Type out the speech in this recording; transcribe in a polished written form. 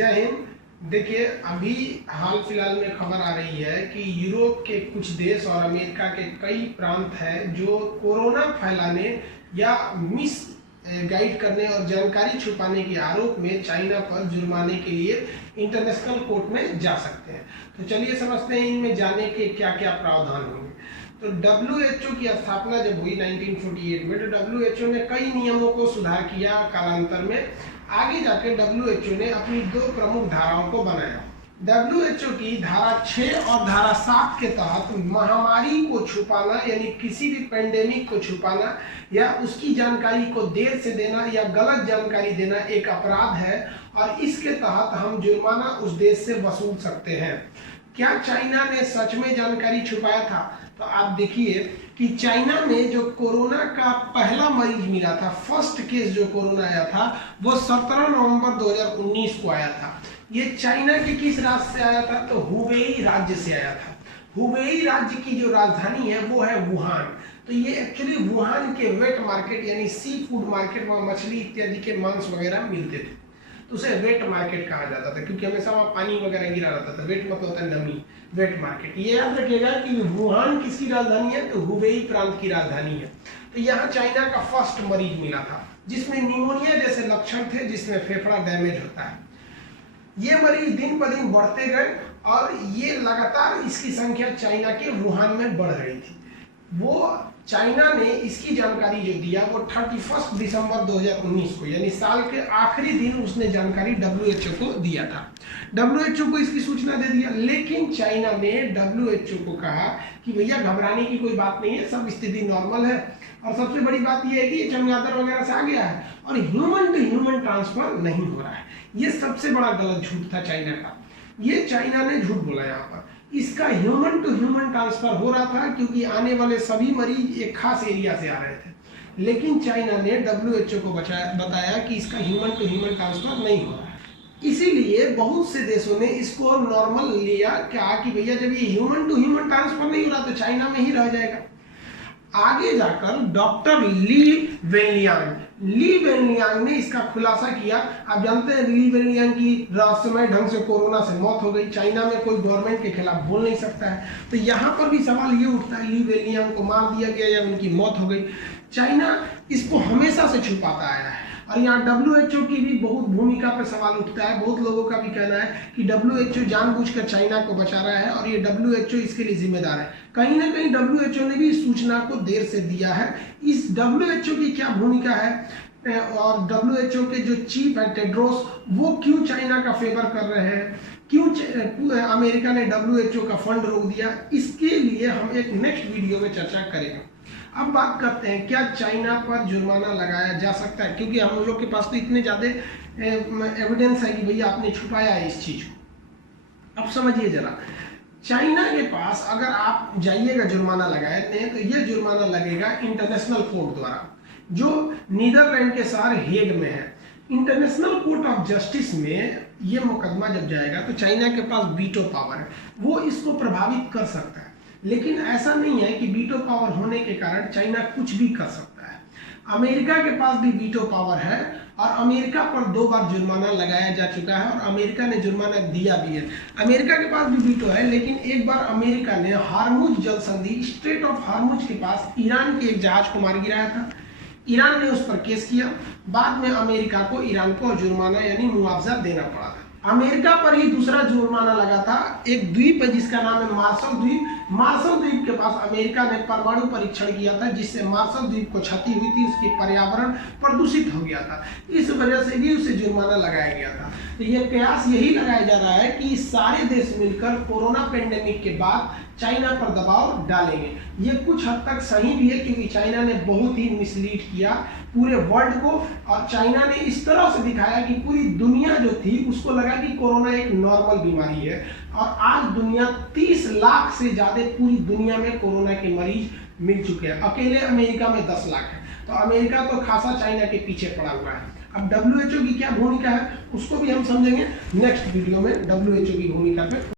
जय हिंद। देखिए, अभी हाल फिलहाल में खबर आ रही है कि यूरोप के कुछ देश और अमेरिका के कई प्रांत हैं जो कोरोना फैलाने या मिस गाइड करने और जानकारी छुपाने के आरोप में चाइना पर जुर्माने के लिए इंटरनेशनल कोर्ट में जा सकते हैं। तो चलिए समझते हैं इनमें जाने के क्या क्या प्रावधान होंगे। तो WHO की स्थापना जब हुई 1948 में, तो WHO ने कई नियमों को सुधार किया कालांतर में। आगे जाके WHO ने अपनी दो प्रमुख धाराओं को बनाया। WHO की धारा 6 और धारा 7 के तहत महामारी को छुपाना यानी किसी भी पेंडेमिक को छुपाना या उसकी जानकारी को देर से देना या गलत जानकारी देना एक अपराध है और इसके तहत हम जुर्माना उस देश से वसूल सकते हैं। क्या चाइना ने सच में जानकारी छुपाया था? तो आप देखिए कि चाइना में जो कोरोना का पहला मरीज मिला था, फर्स्ट केस जो कोरोना आया था, वो 17 नवंबर 2019 को आया था। ये चाइना के किस राज्य से आया था? तो हुबेई राज्य से आया था। हुबेई राज्य की जो राजधानी है वो है वुहान। तो ये एक्चुअली वुहान के वेट मार्केट यानी सी फूड मार्केट में मछली इत्यादि के मांस वगैरह मिलते थे, तो उसे वेट मार्केट कहा जाता था क्योंकि हमेशा वहाँ पानी वगैरह गिरा रहता था। वेट मतलब होता है नमी, वेट मार्केट। ये याद रखिएगा कि वुहान किसकी राजधानी है? तो हुबेई प्रांत की राजधानी है। तो यहाँ चाइना का फर्स्ट मरीज मिला था जिसमें निमोनिया जैसे लक्षण थे, जिसमें फेफड़ा डैमेज होता है। ये मरीज दिन ब दिन बढ़ते गए और ये लगातार इसकी संख्या चाइना के वुहान में बढ़ रही थी। वो चाइना ने इसकी जानकारी जो दिया वो 31 दिसंबर 2019 को यानी साल के आखिरी दिन उसने जानकारी WHO को दिया था। WHO को इसकी सूचना दे दिया, लेकिन चाइना ने WHO को कहा कि भैया घबराने की कोई बात नहीं है, सब स्थिति नॉर्मल है और सबसे बड़ी बात यह है कि ये चमगादड़ वगैरह से आ गया है और ह्यूमन टू ह्यूमन ट्रांसफर नहीं हो रहा है। ये सबसे बड़ा गलत झूठ था चाइना का। ये चाइना ने झूठ बोला यहाँ पर। इसका ह्यूमन टू ह्यूमन ट्रांसफर हो रहा था क्योंकि आने वाले सभी मरीज एक खास एरिया से आ रहे थे, लेकिन चाइना ने WHO को बताया कि इसका ह्यूमन टू ह्यूमन ट्रांसफर नहीं हो रहा है। इसीलिए बहुत से देशों ने इसको नॉर्मल लिया, क्या कि भैया जब ये ह्यूमन टू ह्यूमन ट्रांसफर नहीं हो रहा तो चाइना में ही रह जाएगा। आगे जाकर डॉक्टर ली वेनलियांग ने इसका खुलासा किया। आप जानते हैं ली वेनलियांग की रहस्यमय ढंग से कोरोना से मौत हो गई। चाइना में कोई गवर्नमेंट के खिलाफ बोल नहीं सकता है, तो यहाँ पर भी सवाल ये उठता है ली वेनलियांग को मार दिया गया या उनकी मौत हो गई। चाइना इसको हमेशा से छुपाता आया है और यहाँ WHO की भी बहुत भूमिका पर सवाल उठता है। बहुत लोगों का भी कहना है कि WHO जानबूझकर चाइना को बचा रहा है और ये WHO इसके लिए जिम्मेदार है। कहीं ना कहीं WHO ने भी इस सूचना को देर से दिया है। इस WHO की क्या भूमिका है और WHO के जो चीफ है टेड्रोस, वो क्यों चाइना का फेवर कर रहे हैं, क्यों अमेरिका ने WHO का फंड रोक दिया, इसके लिए हम एक नेक्स्ट वीडियो में चर्चा करेंगे। अब बात करते हैं क्या चाइना पर जुर्माना लगाया जा सकता है, क्योंकि हम लोग के पास तो इतने ज्यादा एविडेंस है कि भैया आपने छुपाया है इस चीज को। अब समझिए जरा, चाइना के पास अगर आप जाइएगा जुर्माना लगाने, तो ये जुर्माना लगेगा इंटरनेशनल कोर्ट द्वारा जो नीदरलैंड के शहर हेग में है। इंटरनेशनल कोर्ट ऑफ जस्टिस में ये मुकदमा जब जाएगा तो चाइना के पास वीटो पावर है, वो इसको प्रभावित कर सकता है। लेकिन ऐसा नहीं है कि वीटो पावर होने के कारण चाइना कुछ भी कर सकता है। अमेरिका के पास भी वीटो पावर है और अमेरिका पर 2 बार जुर्माना लगाया जा चुका है और अमेरिका ने जुर्माना दिया भी है। अमेरिका के पास भी वीटो है, लेकिन एक बार अमेरिका ने हार्मुज जल संधि, स्ट्रेट ऑफ हार्मुज के पास ईरान के एक जहाज को मार गिराया था। ईरान ने उस पर केस किया, बाद में अमेरिका को ईरान को जुर्माना यानी मुआवजा देना पड़ा था। अमेरिका पर ही दूसरा जुर्माना लगा था एक द्वीप है जिसका नाम है मार्शल द्वीप। मार्शल द्वीप के पास अमेरिका ने परमाणु परीक्षण किया था जिससे मार्शल द्वीप को क्षति हुई थी, उसकी पर्यावरण प्रदूषित हो गया था, इस वजह से भी उसे जुर्माना लगाया गया था। तो यह कयास यही लगाया जा रहा है कि सारे देश मिलकर कोरोना पेंडेमिक के बाद चाइना पर दबाव डालेंगे। ये कुछ हद तक सही भी है क्योंकि चाइना ने बहुत ही मिसलीड किया पूरे वर्ल्ड को और चाइना ने इस तरह से दिखाया कि पूरी दुनिया जो थी उसको लगा कि कोरोना एक नॉर्मल बीमारी है और आज दुनिया 30 लाख से ज्यादा पूरी दुनिया में कोरोना के मरीज मिल चुके हैं। अकेले अमेरिका में 10 लाख है, तो अमेरिका तो खासा चाइना के पीछे पड़ा हुआ है। अब WHO की क्या भूमिका है उसको भी हम समझेंगे नेक्स्ट वीडियो में, WHO की भूमिका पे।